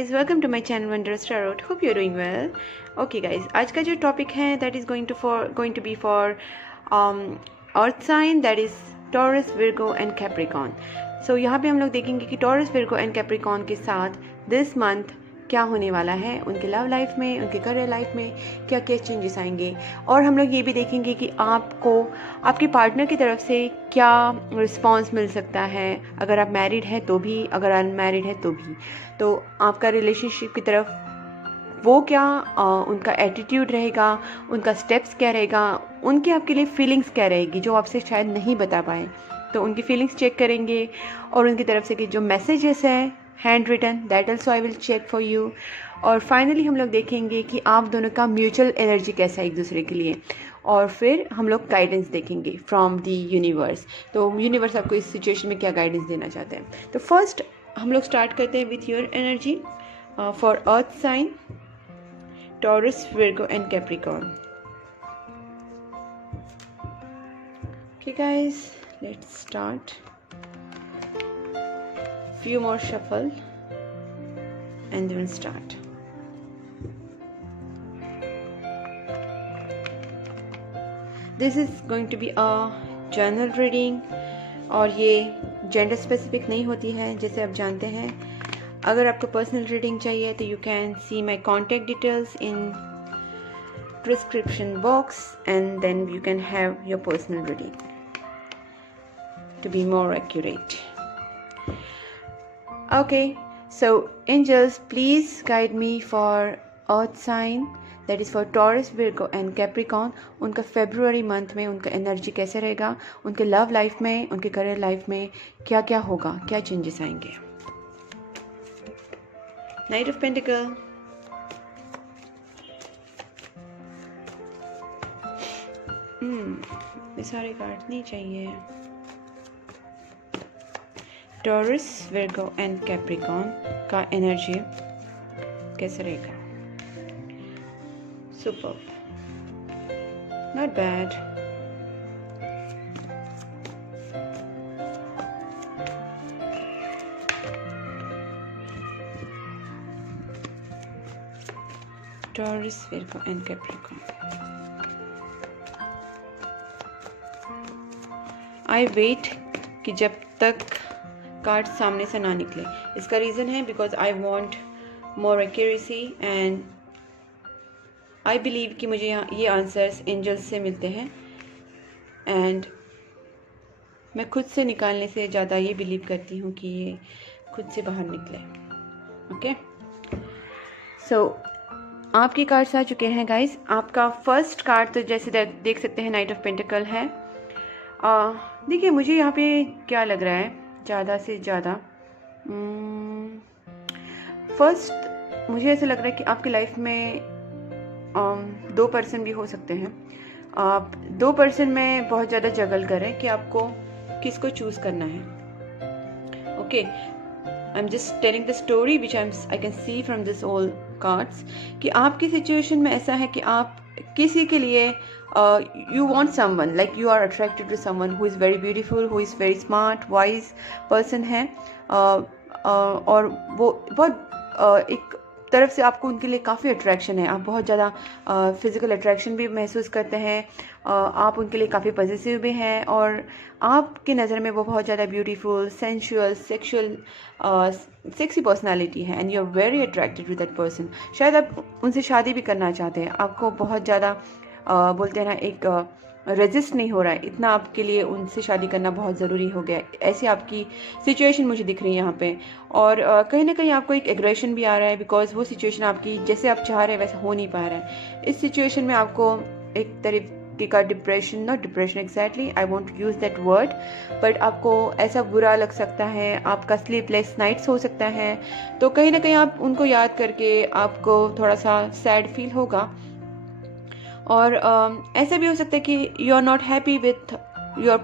guys, welcome to my channel Wondrous Tarot. Hope you're doing well. Okay guys, आज का जो topic है that is going to be for earth sign, that is Taurus, Virgo and Capricorn. So यहाँ पे हम लोग देखेंगे कि Taurus, Virgo and Capricorn के साथ this month क्या होने वाला है, उनके लव लाइफ में, उनके करियर लाइफ में क्या क्या चेंजेस आएंगे, और हम लोग ये भी देखेंगे कि आपको आपके पार्टनर की तरफ से क्या रिस्पांस मिल सकता है, अगर आप मैरिड हैं तो भी, अगर अनमैरिड है तो भी, तो आपका रिलेशनशिप की तरफ वो क्या उनका एटीट्यूड रहेगा, उनका स्टेप्स क्या रहेगा, उनकी आपके लिए फीलिंग्स क्या रहेगी जो आपसे शायद नहीं बता पाए, तो उनकी फीलिंग्स चेक करेंगे, और उनकी तरफ से कि जो मैसेजेस हैं hand written that also I will check for you, और फाइनली हम लोग देखेंगे कि आप दोनों का म्यूचुअल एनर्जी कैसा है एक दूसरे के लिए, और फिर हम लोग गाइडेंस देखेंगे फ्रॉम द यूनिवर्स। तो यूनिवर्स आपको इस सिचुएशन में क्या गाइडेंस देना चाहते हैं। तो फर्स्ट हम लोग स्टार्ट करते हैं with your energy for earth sign Taurus, Virgo and Capricorn. Okay guys, let's start. Few more shuffle and then we'll start. This is going to be a journal reading और ये gender specific नहीं होती है जैसे आप जानते हैं। अगर आपको पर्सनल रीडिंग चाहिए तो you can see my contact details in description box and then you can have your personal reading to be more accurate. Okay, so angels, please guide me for earth sign, that is for Taurus, Virgo and Capricorn. उनका February month में उनका energy कैसे रहेगा, उनके love life में, उनके career life में क्या क्या होगा, क्या चेंजेस आएंगे. नाइट ऑफ पेंटिकल, ये सारे कार्ड नहीं चाहिए. टॉरस, विर्गो एंड कैप्रिकॉर्न का एनर्जी कैसे रहेगा. Super, not bad. Taurus, Virgo and Capricorn. I wait कि जब तक कार्ड सामने से ना निकले. इसका रीज़न है because I want more accuracy and I believe कि मुझे यहाँ ये आंसर्स एंजल्स से मिलते हैं, एंड मैं खुद से निकालने से ज़्यादा ये बिलीव करती हूँ कि ये खुद से बाहर निकले. ओके, सो आपके कार्ड्स आ चुके हैं गाइस. आपका फर्स्ट कार्ड तो जैसे देख सकते हैं नाइट ऑफ पेंटिकल है. देखिए मुझे यहाँ पे क्या लग रहा है ज़्यादा से ज़्यादा, फर्स्ट मुझे ऐसा लग रहा है कि आपकी लाइफ में दो पर्सन भी हो सकते हैं. आप दो पर्सन में बहुत ज़्यादा जगल करें कि आपको किसको चूज़ करना है. Okay, I am just telling the story which I can see from this all cards, कि आपकी सिचुएशन में ऐसा है कि आप किसी के लिए you want someone, like you are attracted to someone who is very beautiful, who is very smart, wise person है, और वो बहुत एक तरफ से आपको उनके लिए काफ़ी अट्रैक्शन है. आप बहुत ज़्यादा फिज़िकल अट्रैक्शन भी महसूस करते हैं. आप उनके लिए काफ़ी पॉजिटिव भी हैं, और आपकी नज़र में वो बहुत ज़्यादा beautiful, sensual, sexual, sexy personality है, and you are very attracted to that person. शायद आप उनसे शादी भी करना चाहते हैं. आपको बहुत ज़्यादा बोलते हैं ना, एक रेजिस्ट नहीं हो रहा है, इतना आपके लिए उनसे शादी करना बहुत ज़रूरी हो गया. ऐसी आपकी सिचुएशन मुझे दिख रही है यहाँ पे, और कहीं ना कहीं आपको एक एग्रेशन भी आ रहा है बिकॉज वो सिचुएशन आपकी जैसे आप चाह रहे हैं वैसा हो नहीं पा रहा है. इस सिचुएशन में आपको एक तरीके का depression, not depression exactly, I want use that word, but आपको ऐसा बुरा लग सकता है, आपका स्लीपलेस नाइट्स हो सकता है. तो कहीं ना कहीं आप उनको याद करके आपको थोड़ा सा सैड फील होगा, और ऐसा भी हो सकता है कि you are not happy with your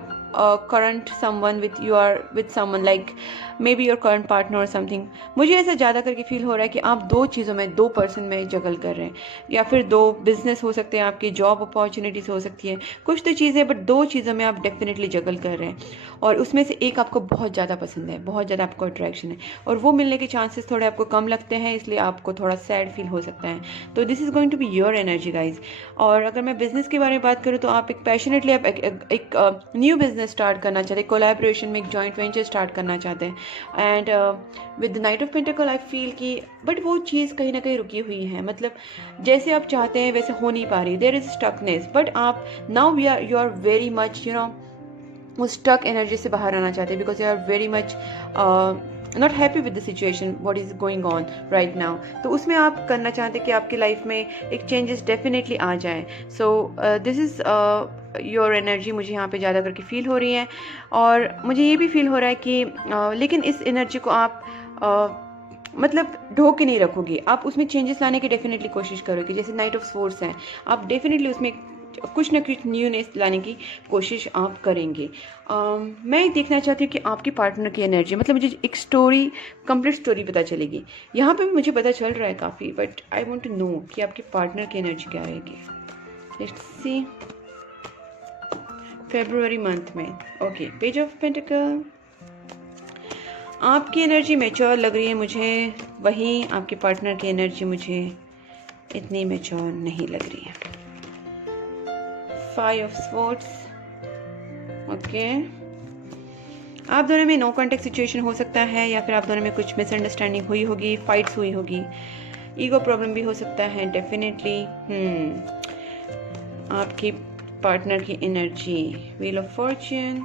current someone with someone like maybe your current partner or something. मुझे ऐसा ज़्यादा करके फील हो रहा है कि आप दो चीज़ों में, दो पर्सन में जगल कर रहे हैं, या फिर दो बिजनेस हो सकते हैं, आपकी जॉब अपॉर्चुनिटीज़ हो सकती है, कुछ तो चीज़ें, बट दो चीज़ों में आप डेफिनेटली जगल कर रहे हैं, और उसमें से एक आपको बहुत ज़्यादा पसंद है, बहुत ज़्यादा आपको अट्रैक्शन है, और वो मिलने के चांसेस थोड़े आपको कम लगते हैं, इसलिए आपको थोड़ा सैड फील हो सकता है. तो this is going to be your energy guys. और अगर मैं बिजनेस के बारे में बात करूँ तो आप एक पैशनेटली आप एक न्यू बिजनेस स्टार्ट करना चाहते हैं, कोलैबोरेशन में एक जॉइंट वेंचर स्टार्ट करना चाहते हैं. And with the night of pentacle I feel कि बट वो चीज़ कहीं ना कहीं रुकी हुई है, मतलब जैसे आप चाहते हैं वैसे हो नहीं पा रही, देयर इज स्टकनेस. बट आप now you are very much वो स्टक एनर्जी से बाहर आना चाहते हैं, because you are very much not happy with the situation what is going on right now. तो उसमें आप करना चाहते हैं कि आपकी लाइफ में एक चेंजेस डेफिनेटली आ जाए. So this is your energy मुझे यहाँ पे ज़्यादा करके फील हो रही है. और मुझे ये भी फील हो रहा है कि लेकिन इस एनर्जी को आप मतलब ढो के नहीं रखोगे, आप उसमें चेंजेस लाने की डेफिनेटली कोशिश करोगे. जैसे नाइट ऑफ स्वॉर्ड्स हैं, आप डेफिनेटली उसमें कुछ ना कुछ न्यूनेस लाने की कोशिश आप करेंगे. मैं देखना चाहती हूँ कि आपकी पार्टनर की एनर्जी, मतलब मुझे एक स्टोरी, कंप्लीट स्टोरी पता चलेगी. यहाँ पे भी मुझे पता चल रहा है काफ़ी, but I want to know कि आपके पार्टनर की एनर्जी क्या रहेगी. लेट्स सी फरवरी मंथ में. Okay, page of pentacle. आपकी एनर्जी मैच्योर लग रही है मुझे, वहीं आपके पार्टनर की एनर्जी मुझे इतनी मैच्योर नहीं लग रही है. 5 of Swords. ओके, आप दोनों में नो कॉन्टेक्ट सिचुएशन हो सकता है, या फिर आप दोनों में कुछ मिसअंडरस्टैंडिंग हुई होगी, फाइट्स हुई होगी, ईगो प्रॉब्लम भी हो सकता है डेफिनेटली. आपकी पार्टनर की energy, wheel of Fortune.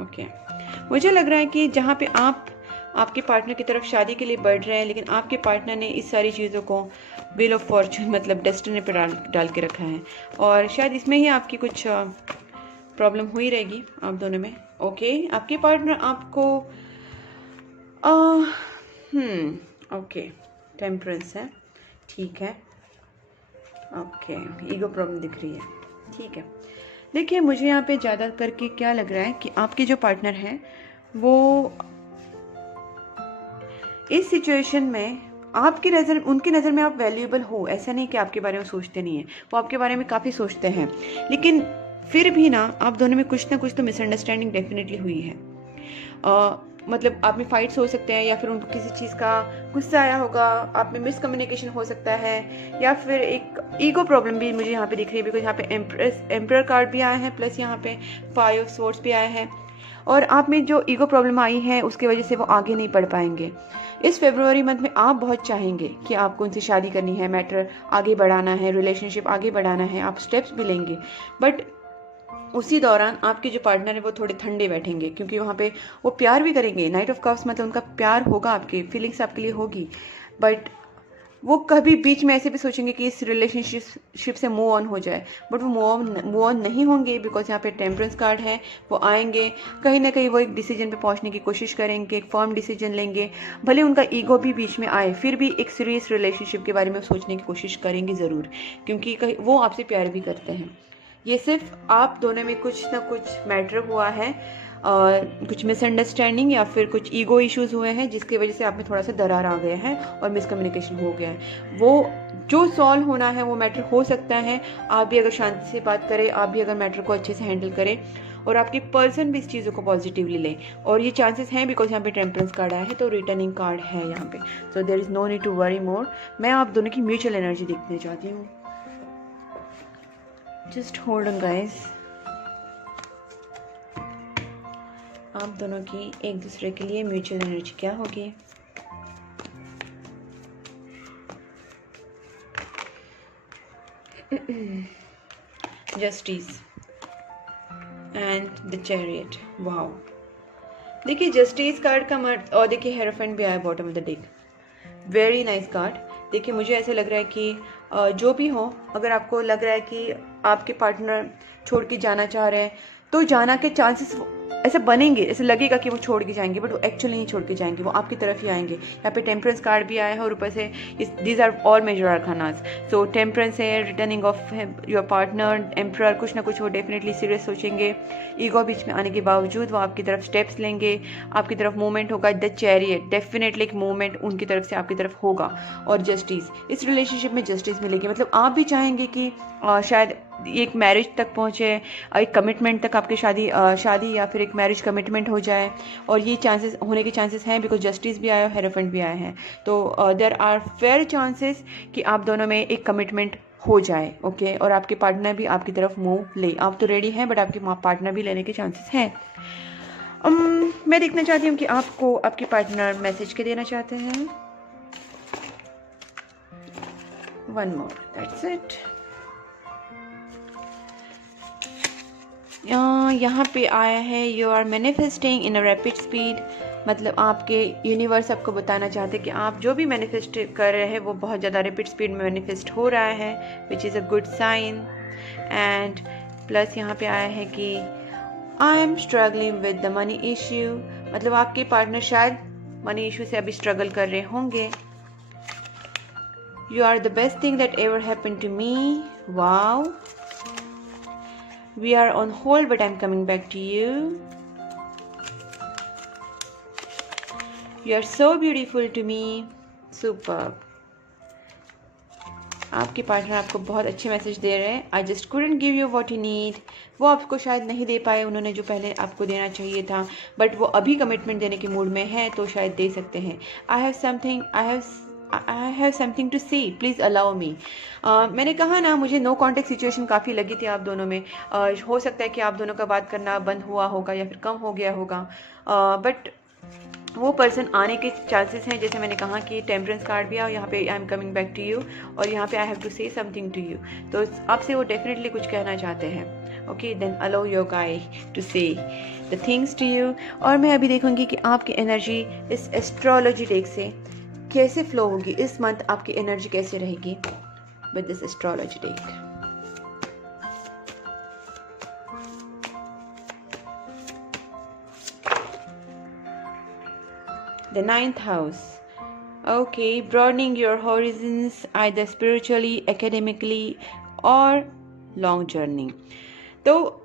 Okay, मुझे लग रहा है कि जहाँ पे आप आपके पार्टनर की तरफ शादी के लिए बढ़ रहे हैं, लेकिन आपके पार्टनर ने इस सारी चीज़ों को व्हील ऑफ फॉर्च्यून मतलब डेस्टिनी पर डाल के रखा है, और शायद इसमें ही आपकी कुछ प्रॉब्लम हुई रहेगी आप दोनों में. ओके, आपके पार्टनर आपको ओके टेम्परेंस है, ठीक है. ओके, ईगो प्रॉब्लम दिख रही है, ठीक है. देखिए, मुझे यहाँ पे ज़्यादा करके क्या लग रहा है कि आपके जो पार्टनर हैं वो इस सिचुएशन में आपकी नज़र, उनकी नज़र में आप वैल्यूएबल हो. ऐसा नहीं कि आपके बारे में सोचते नहीं हैं, वो आपके बारे में काफ़ी सोचते हैं, लेकिन फिर भी ना आप दोनों में कुछ ना कुछ तो मिसअंडरस्टैंडिंग डेफिनेटली हुई है. मतलब आप में फाइट्स हो सकते हैं, या फिर उनको किसी चीज़ का गुस्सा आया होगा, आप में मिसकम्युनिकेशन हो सकता है, या फिर एक ईगो प्रॉब्लम भी मुझे यहाँ पे दिख रही है, बिकॉज यहाँ पे एम्परर कार्ड भी आया है, प्लस यहाँ पे 5 ऑफ स्वॉर्ड्स भी आया है. और आप में जो ईगो प्रॉब्लम आई है उसकी वजह से वो आगे नहीं बढ़ पाएंगे. इस फरवरी मंथ में आप बहुत चाहेंगे कि आपको उनसे शादी करनी है, मैटर आगे बढ़ाना है, रिलेशनशिप आगे बढ़ाना है, आप स्टेप्स भी लेंगे, बट उसी दौरान आपके जो पार्टनर है वो थोड़े ठंडे बैठेंगे, क्योंकि वहाँ पे वो प्यार भी करेंगे. नाइट ऑफ कप्स मतलब उनका प्यार होगा, आपके फीलिंग्स आपके लिए होगी, बट वो कभी बीच में ऐसे भी सोचेंगे कि इस रिलेशनशिप से मूव ऑन हो जाए, बट वो मूव ऑन नहीं होंगे, बिकॉज यहाँ पे टेम्परेंस कार्ड है. वो आएंगे, कहीं ना कहीं वो एक डिसीजन पे पहुँचने की कोशिश करेंगे, एक फर्म डिसीजन लेंगे, भले उनका ईगो भी बीच में आए, फिर भी एक सीरियस रिलेशनशिप के बारे में सोचने की कोशिश करेंगे ज़रूर, क्योंकि वो आपसे प्यार भी करते हैं. ये सिर्फ आप दोनों में कुछ ना कुछ मैटर हुआ है, कुछ मिसअंडरस्टैंडिंग या फिर कुछ ईगो इश्यूज हुए हैं, जिसकी वजह से आप में थोड़ा सा दरार आ गया है और मिसकम्युनिकेशन हो गया है. वो जो सॉल्व होना है वो मैटर हो सकता है. आप भी अगर शांति से बात करें, आप भी अगर मैटर को अच्छे से हैंडल करें, और आपकी पर्सन भी इस चीज़ों को पॉजिटिवली ले, और ये चांसेस हैं बिकॉज यहाँ पे टेम्परेंस कार्ड आया है, तो रिटर्निंग कार्ड है यहाँ पे. So there is no need to worry more. मैं आप दोनों की म्यूचुअल एनर्जी देखने चाहती हूँ. Just hold on guys. आप दोनों की एक दूसरे के लिए म्यूचुअल एनर्जी क्या होगी. Justice and the chariot. Wow, देखिए जस्टिस कार्ड का मर्द, और देखिए हेरोफेंट भी आया bottom of the deck. Very nice card. देखिए, मुझे ऐसे लग रहा है कि जो भी हो, अगर आपको लग रहा है कि आपके पार्टनर छोड़ के जाना चाह रहे हैं, तो जाना के चांसेस ऐसे बनेंगे, ऐसे लगेगा कि वो छोड़ के जाएंगे, बट वो एक्चुअली नहीं छोड़ के जाएंगे, वो आपकी तरफ ही आएंगे। यहाँ पे टेम्परेंस कार्ड भी आया है और ऊपर से these are all major arcanas. So temperance है, returning of your partner, emperor, कुछ ना कुछ वो डेफिनेटली सीरियस सोचेंगे। ईगो बीच में आने के बावजूद वो आपकी तरफ स्टेप्स लेंगे, आपकी तरफ मूवमेंट होगा। द चैरियट, डेफिनेटली एक मूवमेंट उनकी तरफ से आपकी तरफ होगा। और जस्टिस, इस रिलेशनशिप में जस्टिस मिलेगी। मतलब आप भी चाहेंगे कि शायद एक मैरिज तक पहुँचे, एक कमिटमेंट तक आपकी शादी या फिर एक मैरिज कमिटमेंट हो जाए, और ये चांसेस होने के चांसेस हैं बिकॉज जस्टिस भी आया है, हेरोफेंट भी आया है। तो देयर आर फेयर चांसेस कि आप दोनों में एक कमिटमेंट हो जाए। ओके, और आपके पार्टनर भी आपकी तरफ मूव ले। आप तो रेडी हैं बट आपके पार्टनर भी लेने के चांसेस हैं। मैं देखना चाहती हूँ कि आपको आपके पार्टनर मैसेज के देना चाहते हैं। One more, that's it. यहाँ पे आया है you are manifesting in a rapid speed. मतलब आपके यूनिवर्स आपको बताना चाहते हैं कि आप जो भी मैनिफेस्ट कर रहे हैं वो बहुत ज़्यादा रैपिड स्पीड में मैनिफेस्ट हो रहा है, which is a good sign. And plus यहाँ पे आया है कि I am struggling with the money issue. मतलब आपके पार्टनर शायद मनी इश्यू से अभी स्ट्रगल कर रहे होंगे। You are the best thing that ever happen to me. Wow. We are on hold, but I'm coming back to you. You are so beautiful to me. Superb. आपके partner आपको बहुत अच्छे message दे रहे हैं। I just couldn't give you what you need. वो आपको शायद नहीं दे पाए उन्होंने जो पहले आपको देना चाहिए था, बट वो अभी कमिटमेंट देने के मूड में है तो शायद दे सकते हैं। I have something to say, please allow me. मैंने कहा ना, मुझे नो कॉन्टेक्ट सिचुएशन काफ़ी लगी थी आप दोनों में। हो सकता है कि आप दोनों का बात करना बंद हुआ होगा या फिर कम हो गया होगा, बट वो पर्सन आने के चांसेस हैं। जैसे मैंने कहा कि टेम्परेंस कार्ड भी आया, यहाँ पे I am coming back to you, और यहाँ पे I have to say something to you. तो आपसे वो डेफिनेटली कुछ कहना चाहते हैं। Okay, then allow your guy to say the things to you. और मैं अभी देखूँगी कि आपकी एनर्जी इस एस्ट्रोलॉजी डेक से कैसे फ्लो होगी, इस मंथ आपकी एनर्जी कैसे रहेगी with this astrology deck. The 9th house. Okay, broadening your horizons either spiritually, academically or long journey. तो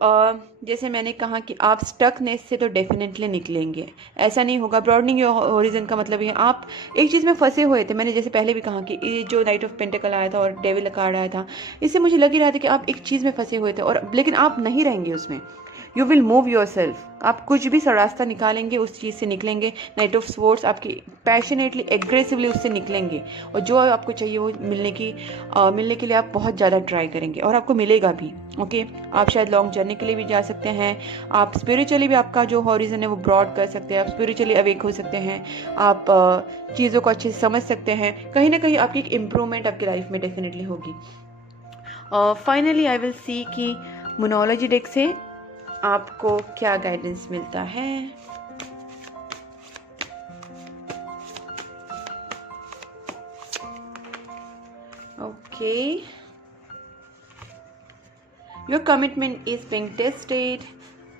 जैसे मैंने कहा कि आप स्टकनेस से तो डेफिनेटली निकलेंगे, ऐसा नहीं होगा। ब्रॉडनिंग योर होरिजन का मतलब ये आप एक चीज़ में फंसे हुए थे। मैंने जैसे पहले भी कहा कि ये जो नाइट ऑफ पेंटिकल आया था और डेविल कार्ड आया था, इससे मुझे लग ही रहा था कि आप एक चीज़ में फंसे हुए थे, और लेकिन आप नहीं रहेंगे उसमें। You will move your self. आप कुछ भी रास्ता निकालेंगे, उस चीज़ से निकलेंगे। नाइट ऑफ स्वॉर्ड्स आपकी पैशनेटली एग्रेसिवली उससे निकलेंगे, और जो आपको चाहिए वो मिलने के लिए आप बहुत ज़्यादा ट्राई करेंगे और आपको मिलेगा भी। ओके, आप शायद लॉन्ग जर्नी के लिए भी जा सकते हैं। आप स्पिरिचुअली भी आपका जो हॉरिजन है वो ब्रॉड कर सकते हैं। आप स्पिरिचुअली अवेक हो सकते हैं। आप चीज़ों को अच्छे से समझ सकते हैं। कहीं ना कहीं आपकी एक इम्प्रूवमेंट आपकी लाइफ में डेफिनेटली होगी। फाइनली आई विल सी कि मोनोलॉजी डेक से आपको क्या गाइडेंस मिलता है। Okay, your commitment is being tested,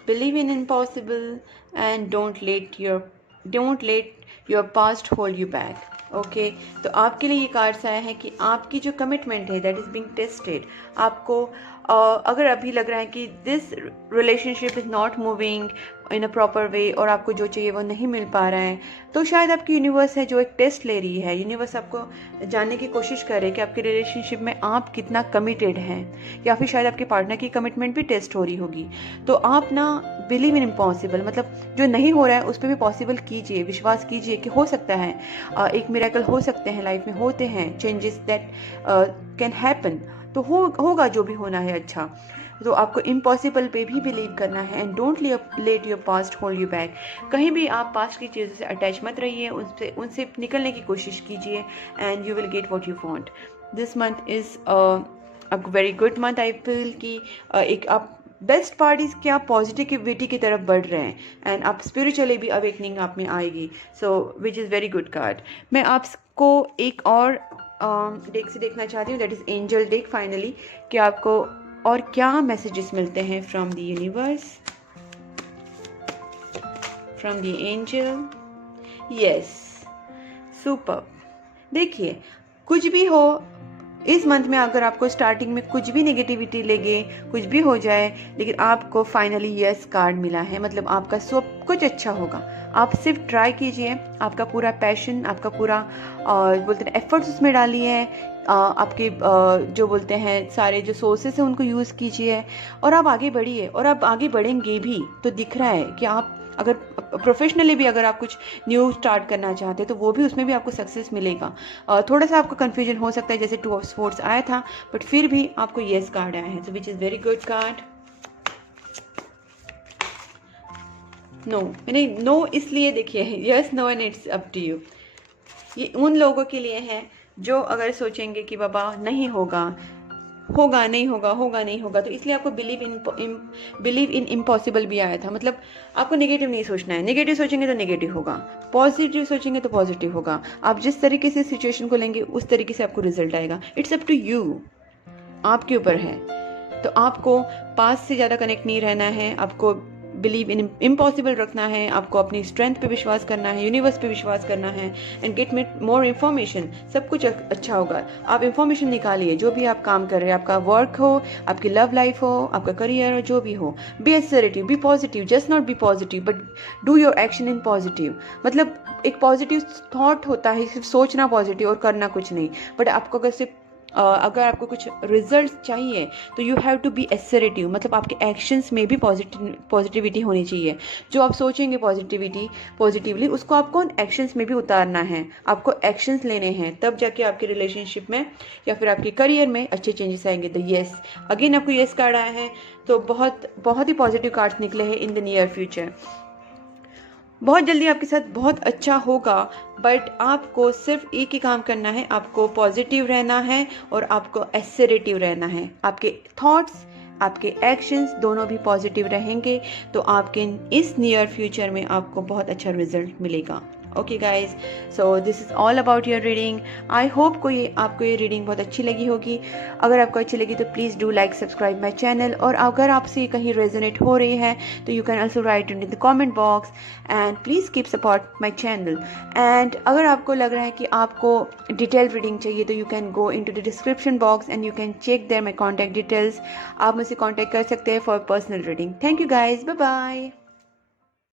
believe in impossible and don't let your past hold you back. Okay, तो आपके लिए ये कार्ड्स आया है कि आपकी जो कमिटमेंट है दैट इज बीइंग टेस्टेड। आपको अगर अभी लग रहा है कि this relationship is not moving in a proper way और आपको जो चाहिए वो नहीं मिल पा रहा है, तो शायद आपकी यूनिवर्स है जो एक टेस्ट ले रही है। यूनिवर्स आपको जानने की कोशिश कर रही है कि आपके रिलेशनशिप में आप कितना कमिटेड हैं, या फिर शायद आपके पार्टनर की कमिटमेंट भी टेस्ट हो रही होगी। तो आप ना बिलीव इन इम्पॉसिबल, मतलब जो नहीं हो रहा है उस पर भी पॉसिबल कीजिए, विश्वास कीजिए कि हो सकता है। एक मिरेकल हो सकते हैं, लाइफ में होते हैं चेंजेस दैट कैन हैपन। तो होगा जो भी होना है अच्छा। तो आपको इम्पॉसिबल पे भी बिलीव करना है। And don't let your past hold you back. कहीं भी आप पास्ट की चीज़ों से अटैच मत रहिए, उनसे निकलने की कोशिश कीजिए, and you will get what you want. This month is a very good month. I feel कि एक आप बेस्ट पार्ट इज़ कि आप पॉजिटिविटी की तरफ बढ़ रहे हैं, एंड आप स्पिरिचुअली भी अवेकनिंग आप में आएगी। So which is very good card. मैं आपको एक और डेक से देखना चाहती हूँ, that is angel deck. Finally कि आपको और क्या मैसेजेस मिलते हैं from the universe. from the angel. Yes, super. देखिए, कुछ भी हो इस मंथ में, अगर आपको स्टार्टिंग में कुछ भी नेगेटिविटी लगे, कुछ भी हो जाए, लेकिन आपको फाइनली यस कार्ड मिला है, मतलब आपका सब कुछ अच्छा होगा। आप सिर्फ ट्राई कीजिए, आपका पूरा पैशन, आपका पूरा बोलते हैं एफर्ट्स उसमें डालिए, आपके जो बोलते हैं सारे जो सोर्सेस हैं उनको यूज़ कीजिए और आप आगे बढ़िए, और आप आगे बढ़ेंगे भी। तो दिख रहा है कि आप अगर प्रोफेशनली भी अगर आप कुछ न्यू स्टार्ट करना चाहते हैं तो वो भी, उसमें भी आपको सक्सेस मिलेगा। थोड़ा सा आपको कन्फ्यूजन हो सकता है, जैसे 2 ऑफ स्वॉर्ड्स आया था, बट फिर भी आपको येस कार्ड आया है, so which is very good card. No, मैंने नो इसलिए देखिए, yes no and it's up to you. ये उन लोगों के लिए है जो अगर सोचेंगे कि बाबा नहीं होगा, होगा नहीं होगा, होगा नहीं होगा, तो इसलिए आपको बिलीव इन इम्पॉसिबल भी आया था। मतलब आपको नेगेटिव नहीं सोचना है, नेगेटिव सोचेंगे तो नेगेटिव होगा, पॉजिटिव सोचेंगे तो पॉजिटिव होगा। आप जिस तरीके से सिचुएशन को लेंगे उस तरीके से आपको रिजल्ट आएगा। इट्स अप टू यू, आपके ऊपर है। तो आपको पास से ज़्यादा कनेक्ट नहीं रहना है, आपको बिलीव इन इम्पॉसिबल रखना है, आपको अपनी स्ट्रेंथ पे विश्वास करना है, यूनिवर्स पे विश्वास करना है, एंड गेट मोर इन्फॉर्मेशन। सब कुछ अच्छा होगा। आप इन्फॉर्मेशन निकालिए, जो भी आप काम कर रहे हैं, आपका वर्क हो, आपकी लव लाइफ हो, आपका करियर हो, जो भी हो, be assertive, be positive, just not be positive but do your action in positive. मतलब एक पॉजिटिव थॉट होता है, सिर्फ सोचना पॉजिटिव और करना कुछ नहीं, बट आपको अगर आपको कुछ रिजल्ट चाहिए तो you have to be assertive, मतलब आपके एक्शंस में भी पॉजिटिविटी होनी चाहिए। जो आप सोचेंगे पॉजिटिवली, उसको आपको एक्शंस में भी उतारना है, आपको एक्शंस लेने हैं, तब जाके आपके रिलेशनशिप में या फिर आपके करियर में अच्छे चेंजेस आएंगे। तो येस, अगेन आपको येस कार्ड आया है, तो बहुत ही पॉजिटिव कार्ड्स निकले हैं इन द नियर फ्यूचर। बहुत जल्दी आपके साथ बहुत अच्छा होगा, बट आपको सिर्फ एक ही काम करना है, आपको पॉजिटिव रहना है और आपको असर्टिव रहना है। आपके थॉट्स, आपके एक्शंस दोनों भी पॉजिटिव रहेंगे तो आपके इस नियर फ्यूचर में आपको बहुत अच्छा रिजल्ट मिलेगा। Okay guys, so this is all about your reading. I hope आपको ये रीडिंग बहुत अच्छी लगी होगी। अगर आपको अच्छी लगी तो please do like subscribe my channel, और अगर आपसे कहीं रेजोनेट हो रही है तो you can also right in the comment box, and please keep support my channel. And अगर आपको लग रहा है कि आपको डिटेल रीडिंग चाहिए तो you can go into the description box and you can check there my contact details. आप मुझसे कॉन्टैक्ट कर सकते हैं for personal reading. Thank you guys, bye bye.